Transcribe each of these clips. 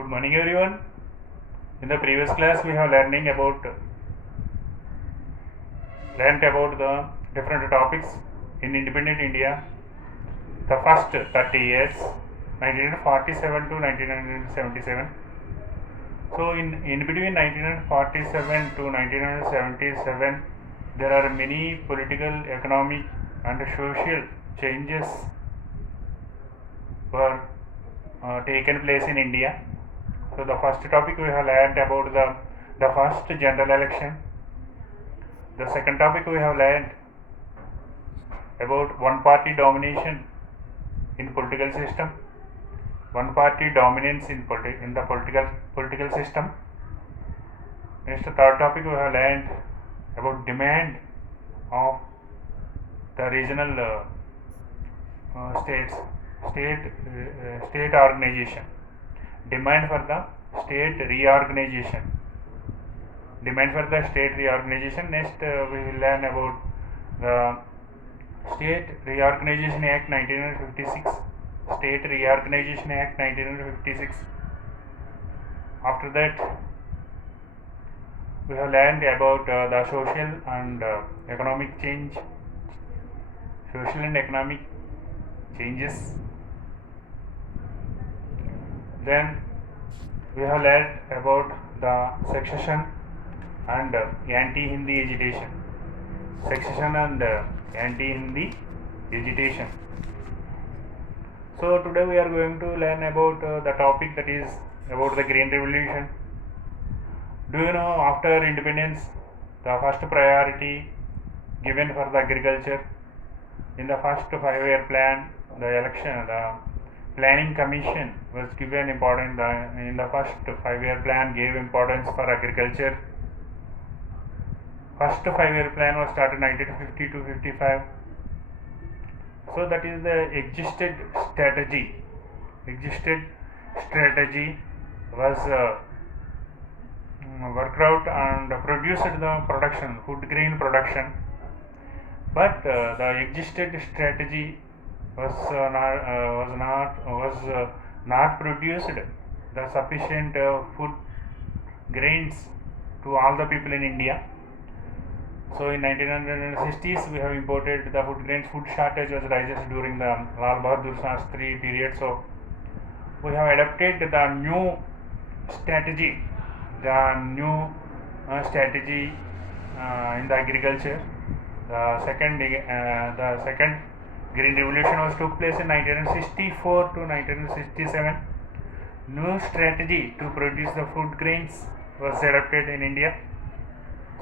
Good morning, everyone. In the previous class, we have learned about the different topics in independent India. The first 30 years, 1947 to 1977. So, in between 1947 to 1977, there are many political, economic, and social changes were taken place in India. So the first topic we have learned about the first general election. The second topic we have learned about one party domination in political system, one party dominance in the political system. Next, third topic we have learned about demand of the regional state organization, demand for the state reorganization. Next, we will learn about the State Reorganization Act 1956. State Reorganization Act 1956. After that, we have learned about the social and economic change, social and economic changes. Then we have learned about the succession and anti-Hindi agitation. Succession and anti-Hindi agitation. So today we are going to learn about the topic that is about the Green Revolution. Do you know, after independence, the first priority given for the agriculture in the first 5-year plan, the planning commission was given importance. In the first 5-year plan gave importance for agriculture. First 5-year plan was started 1950 to 55. So that is the existed strategy. Was worked out and produced the production, food grain production. But the existed strategy was not produced the sufficient food grains to all the people in India. So in 1960s we have imported the food grains. Food shortage was rises during the Lal Bahadur Shastri period. So we have adopted the new strategy, in the agriculture. The second Green Revolution was took place in 1964 to 1967. New strategy to produce the food grains was adopted in India.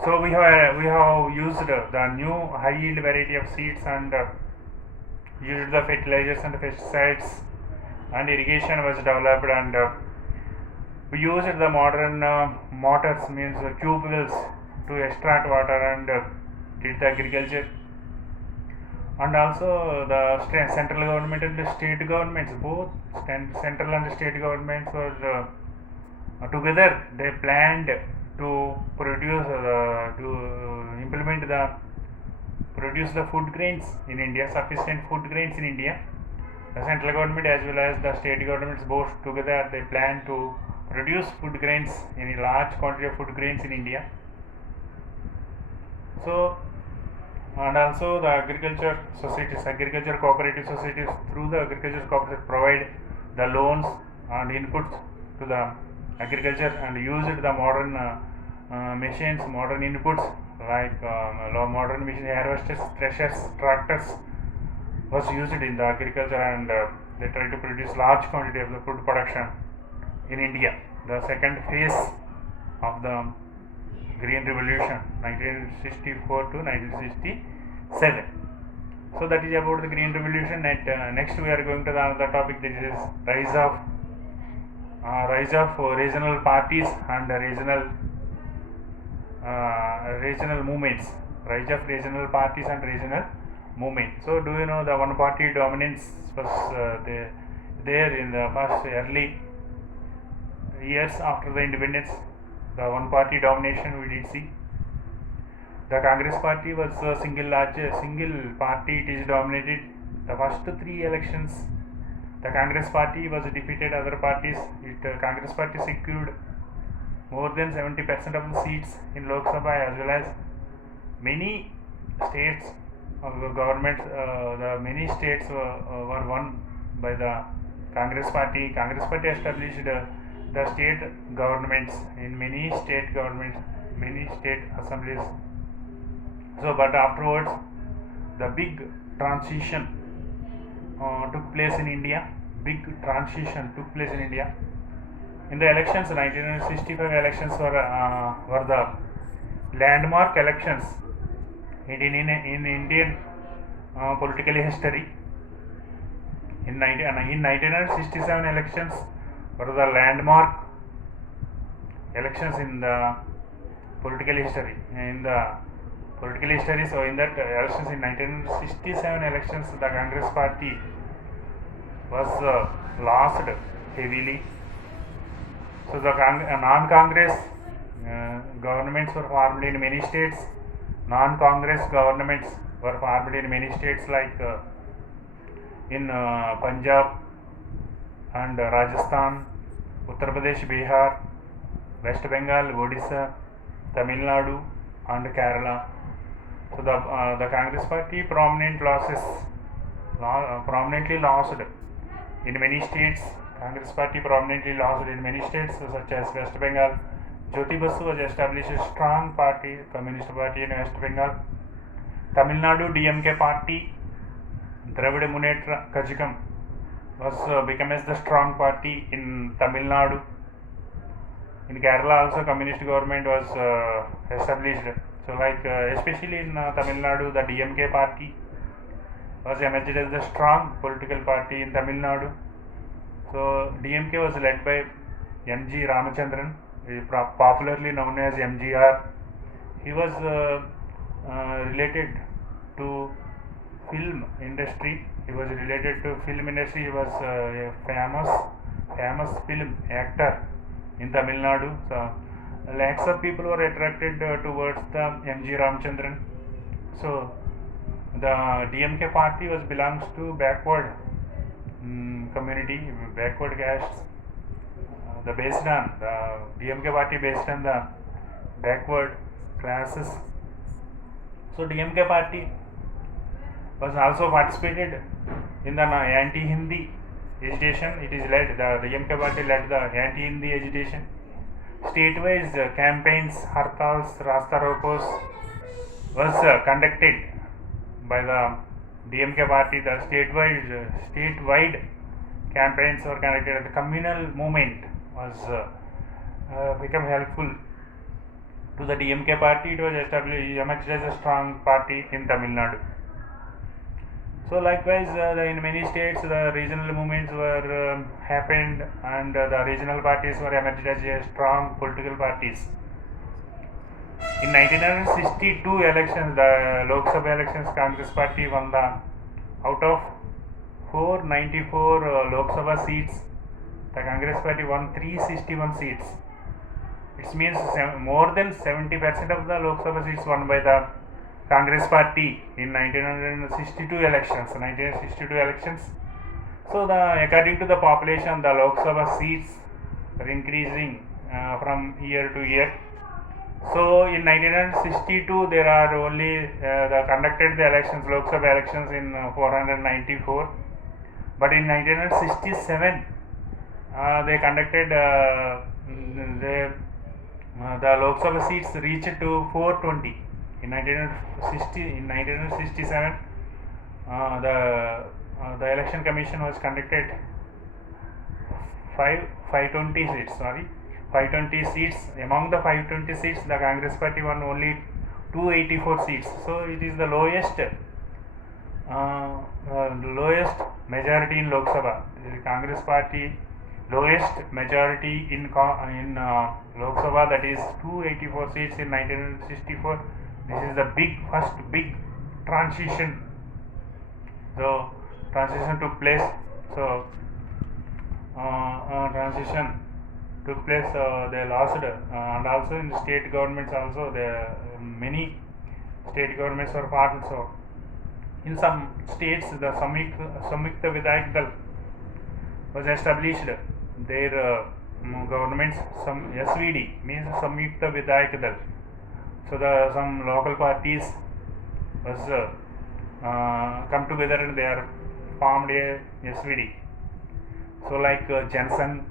So we have used the new high yield variety of seeds and used the fertilizers and pesticides, and irrigation was developed, and we used the modern motors, means tube wells, to extract water and did the agriculture. And also the central government and the state governments, both central and state governments was together they planned to produce produce the food grains in India, sufficient food grains in India. The central government as well as the state governments both together they plan to produce food grains in a large quantity of food grains in India. So, and also the agriculture cooperative societies, through the agriculture cooperative provide the loans and inputs to the agriculture and used the modern machines, modern inputs like modern machines, harvesters, threshers, tractors was used in the agriculture, and they try to produce large quantity of the food production in India. The second phase of the Green Revolution 1964 to 1967. So that is about the Green Revolution. And next we are going to the another topic, that is rise of regional parties and regional movements. Rise of regional parties and regional movements. So do you know the one party dominance was there in the first early years after the independence? The one party domination we did see. The Congress party was single party. It is dominated the first 3 elections The Congress party was defeated other parties. Congress party secured more than 70% of the seats in Lok Sabha, as well as many states governments. The many states were won by the Congress party. Congress party established the state governments in many state governments, many state assemblies. So, but afterwards, the big transition took place in India. Big transition took place in India. In the elections, 1965 elections were the landmark elections in Indian political history. In 1967 elections were the landmark elections in the political history. So in that elections in 1967 elections, the Congress party was lost heavily. So the non-Congress governments were formed in many states. Non-Congress governments were formed in many states like in Punjab and Rajasthan, Uttar Pradesh, Bihar, West Bengal, Odisha, Tamil Nadu and Kerala. So the Congress party prominently lost in many states. Congress party prominently lost in many states such as West Bengal. Jyoti Basu was established a strong party, Communist Party in West Bengal. Tamil Nadu DMK party, Dravida Munnetra Kazhagam was become as the strong party in Tamil Nadu. In Kerala also communist government was established. So like especially in Tamil Nadu, the DMK party was emerged as the strong political party in Tamil Nadu. So DMK was led by M.G. Ramachandran, popularly known as MGR. He was related to film industry. He was a famous film actor in Tamil Nadu. So lakhs of people were attracted towards the M.G. Ramachandran. So the DMK party belongs to backward community, backward castes. The DMK party based on the backward classes. So DMK party was also participated in the anti-Hindi agitation. The DMK party led the anti-Hindi agitation. State-wise campaigns, hartals, Rasta Rokos was conducted by the DMK party. The statewide campaigns were conducted. The communal movement was become helpful to the DMK party. It was emerged as a strong party in Tamil Nadu. So likewise, in many states, the regional movements were happened, and the regional parties were emerged as strong political parties. In 1962 elections, the Lok Sabha elections, Congress party won out of 494 Lok Sabha seats. The Congress party won 361 seats. It means more than 70% of the Lok Sabha seats won by the Congress party in 1962 elections. So according to the population, the Lok Sabha seats are increasing from year to year. So in 1962 there are only conducted the elections, Lok Sabha elections in 494. But in 1967 they conducted the Lok Sabha seats reached to 420. In 1967, the election commission was conducted 520 seats. 520 seats. Among the 520 seats, the Congress party won only 284 seats. So it is the lowest majority in Lok Sabha. The Congress party lowest majority in Lok Sabha, that is 284 seats in 1964. This is the first big transition. So transition took place. They lost, and also in the state governments also many state governments were formed. So in some states, the Samyukta Vidayak Dal was established. Their governments, some SVD means Samyukta Vidayak Dal. So the some local parties was come together and they are formed a SVD. So like Janasangh,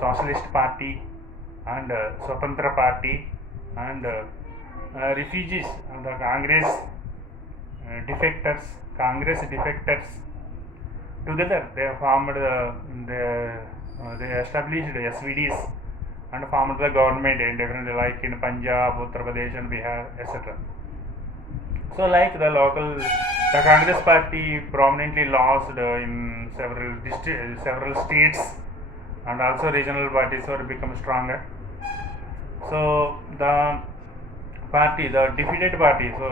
Socialist Party, and Swatantra Party, and refugees, the Congress defectors. Together they formed they established SVDs and formed the government in different, like in Punjab, Uttar Pradesh, and Bihar, etc. So like the Congress party prominently lost in several states, and also regional parties were become stronger. So the defeated party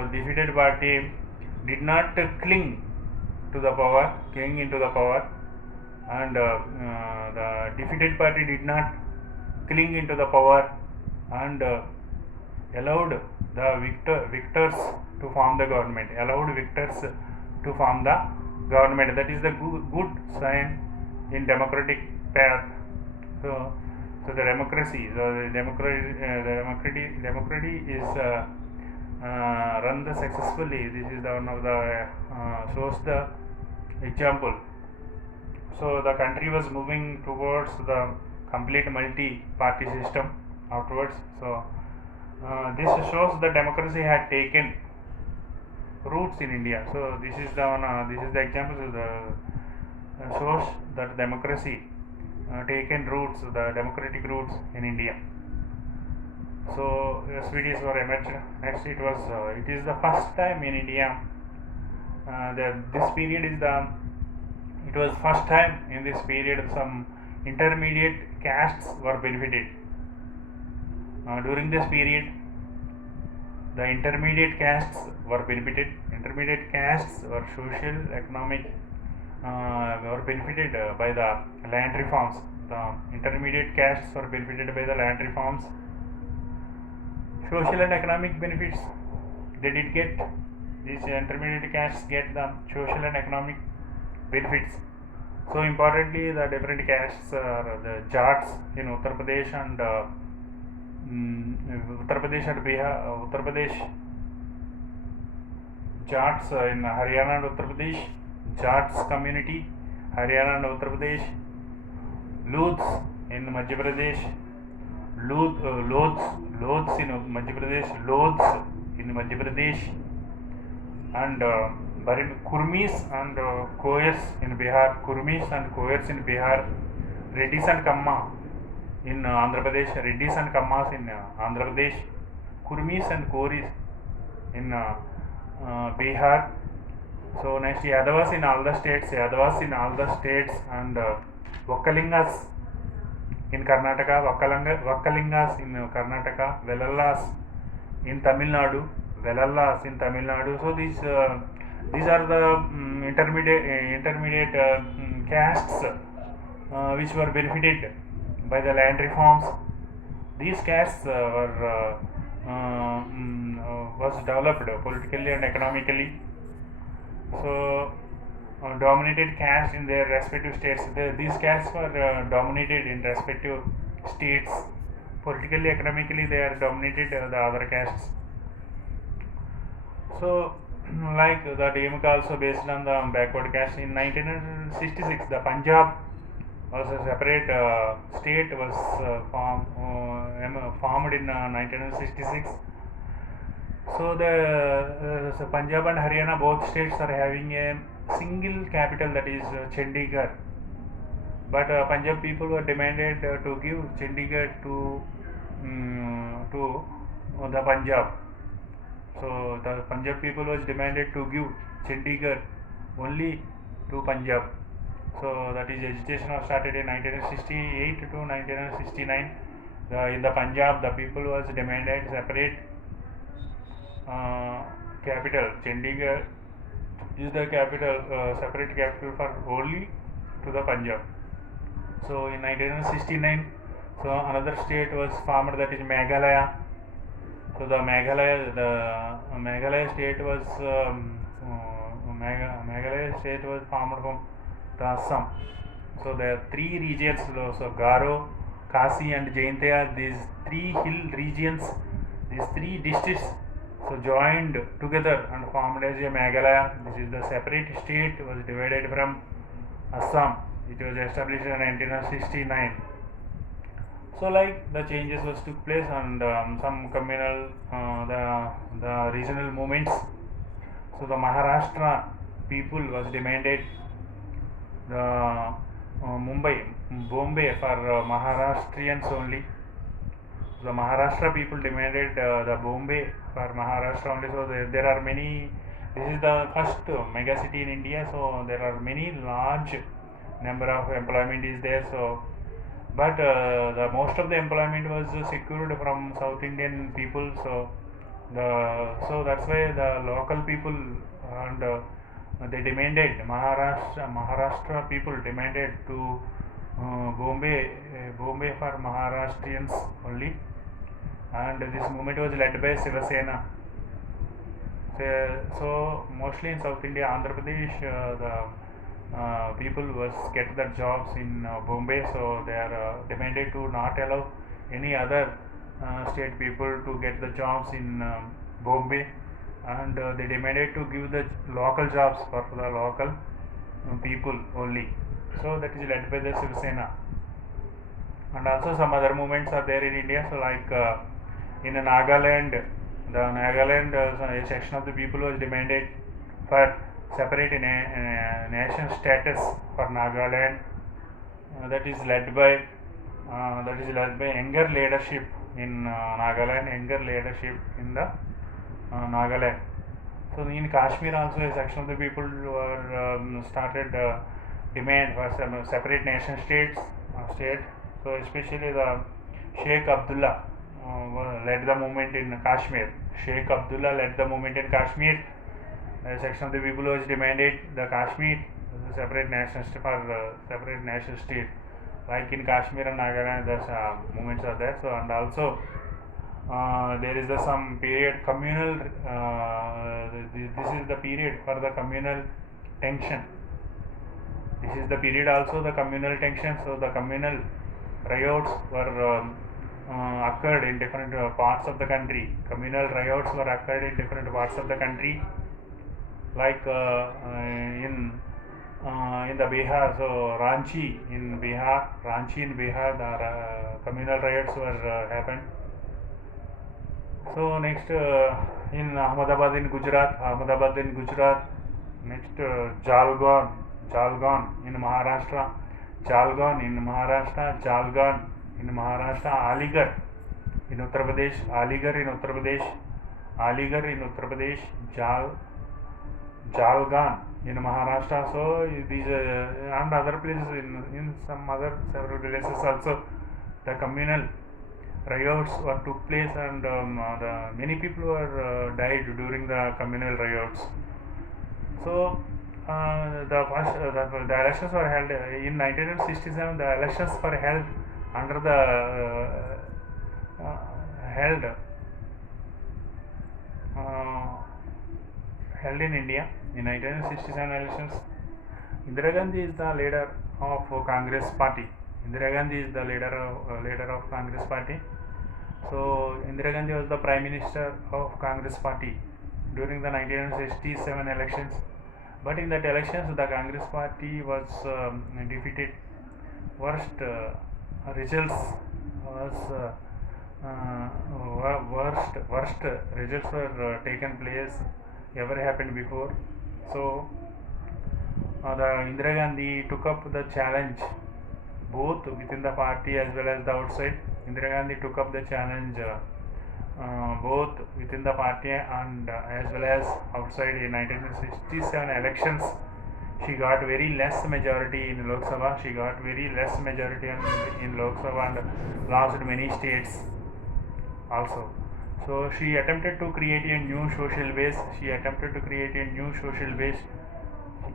did not cling into the power, and the defeated party did not cling into the power, and allowed the victors to form the government. That is the good sign in democratic path. So the democracy is run the successfully. This is one of the shows the example. So the country was moving towards the complete multi-party system afterwards. So this shows that democracy had taken roots in India. So this is the example of the shows that democracy taken roots, the democratic roots in India. So SVDs were emerged. Next, it is the first time in India. It was first time in this period some intermediate castes were benefited. During this period, the intermediate castes were benefited. Intermediate castes were social, economic, were benefited by the land reforms. The intermediate castes were benefited by the land reforms. Social and economic benefits they did get. These intermediate castes get the social and economic benefits. So importantly, the different castes are the Jats in Uttar Pradesh and Jats in Haryana and Uttar Pradesh, Jats community, Haryana and Uttar Pradesh, Lodhs in Madhya Pradesh, Lodhs in Madhya Pradesh, and Kurmis and Koyers in Bihar, Reddys and Kamma in Andhra Pradesh, Reddys and Kammas in Andhra Pradesh, Kurmis and Koris in Bihar. So next, Yadavas in all the states, and Vakkalingas in Karnataka, Vakkalingas in Karnataka, Velallas in Tamil Nadu. So these are the intermediate castes which were benefited by the land reforms. These castes was developed politically and economically. So dominated castes in their respective states. These castes were dominated in respective states. Politically, economically, they are dominated the other castes. So, like the DMK also based on the backward caste. In 1966, the Punjab was a separate state, was formed in 1966. So the Punjab and Haryana, both states are having a single capital, that is Chandigarh. But Punjab people were demanded to give Chandigarh to the Punjab. So the Punjab people was demanded to give Chandigarh only to Punjab. So that is agitation was started in 1968 to 1969. In the Punjab, the people was demanded separate capital. Chandigarh is the capital, separate capital for only to the Punjab. So in 1969, so another state was formed, that is Meghalaya. So the Meghalaya state was formed from the Assam. So there are three regions, so Garo, Khasi and Jaintia, these three hill regions, these three districts, so joined together and formed as a Meghalaya. This is the separate state, was divided from Assam. It was established in 1969. So like the changes was took place and some communal, the regional movements. So the Maharashtra people was demanded the Bombay for Maharashtrians only. The Maharashtra people demanded the Bombay for Maharashtra only. So there are many. This is the first mega city in India. So there are many large number of employment is there. So, but the most of the employment was secured from South Indian people. So that's why the local people and they demanded Maharashtra people demanded to Bombay for Maharashtrians only, and this movement was led by Shiva Sena. So mostly in South India, Andhra Pradesh, the people was get their jobs in Bombay, so they are demanded to not allow any other state people to get the jobs in Bombay, and they demanded to give the local jobs for the local people only. So that is led by the Shiva Sena. And also some other movements are there in India. So like in Nagaland, a section of the people was demanded for separate nation status for Nagaland. That is led by younger leadership in Nagaland, younger leadership in the Nagaland. So in Kashmir also a section of the people were started demand for some separate nation state. So especially the Sheikh Abdullah led the movement in Kashmir. Sheikh Abdullah led the movement in Kashmir. A section of the people was demanded the Kashmir as a separate nation state for separate nation state. Like in Kashmir and Nagaland, the movements are there. So and also there is some period communal. This is the period for the communal tension. This is the period also the communal tension. So the communal riots were occurred in different parts of the country. Communal riots were occurred in different parts of the country, like in the Bihar. So Ranchi in Bihar, the communal riots were happened. So next in Ahmedabad in Gujarat. Next Jalgaon in Maharashtra. Jalgaon in Maharashtra. Aligarh in Uttar Pradesh. Jalgaon in Maharashtra. So these and other places in some other several places also the communal riots took place, and many people were died during the communal riots. So the elections were held in 1967. The elections were held under the held in India in 1967 elections. Indira Gandhi is the leader of Congress party. Leader of Congress party. So Indira Gandhi was the Prime Minister of Congress party during the 1967 elections. But in that elections, the Congress party was defeated. Worst results were taken place ever happened before. So the Indira Gandhi took up the challenge both within the party as well as the outside. Indira Gandhi took up the challenge both within the party and as well as outside. In 1967 elections, she got very less majority in Lok Sabha. In Lok Sabha and lost many states also. So she attempted to create a new social base. She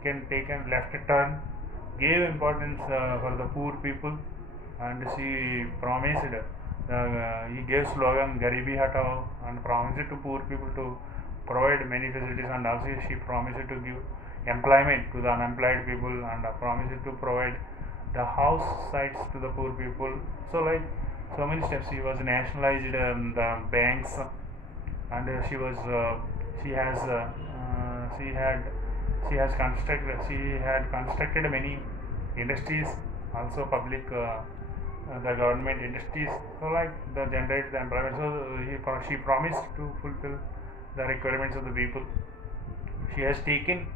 can take a left turn, gave importance for the poor people, and she promised. He gave slogan Garibi Hatao and promised to poor people to provide many facilities, and also she promised to give employment to the unemployed people, and promised to provide the house sites to the poor people. So like so many steps. She was nationalized the banks, and she has she has constructed she had constructed many industries, also public the government industries, so like the generate the employment. So she promised to fulfill the requirements of the people. She has taken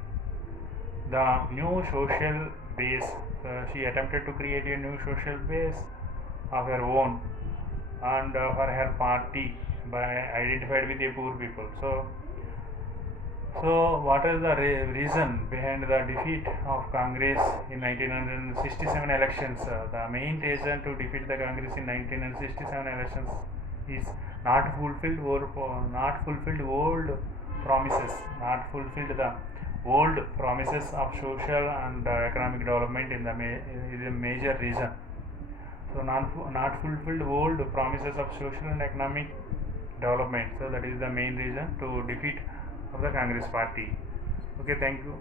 the new social base. She attempted to create a new social base of her own, and for her party by identified with the poor people. So what is the reason behind the defeat of Congress in 1967 elections? The main reason to defeat the Congress in 1967 elections is not fulfilled old promises, not fulfilled the old promises of social and economic development in the is a major reason. So not fulfilled old promises of social and economic development. So that is the main reason to defeat of the Congress party. Okay, thank you.